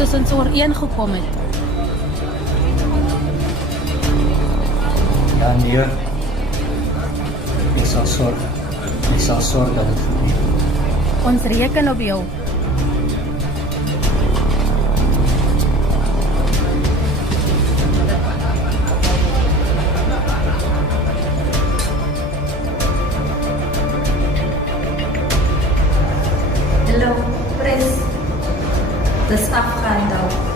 soos ons ooreengekom het. Ja, nee. Ek sal sorg. Ek sal sorg dat dit gebeur. Ons reken op jou. Hello, Chris. Dis afgehandel.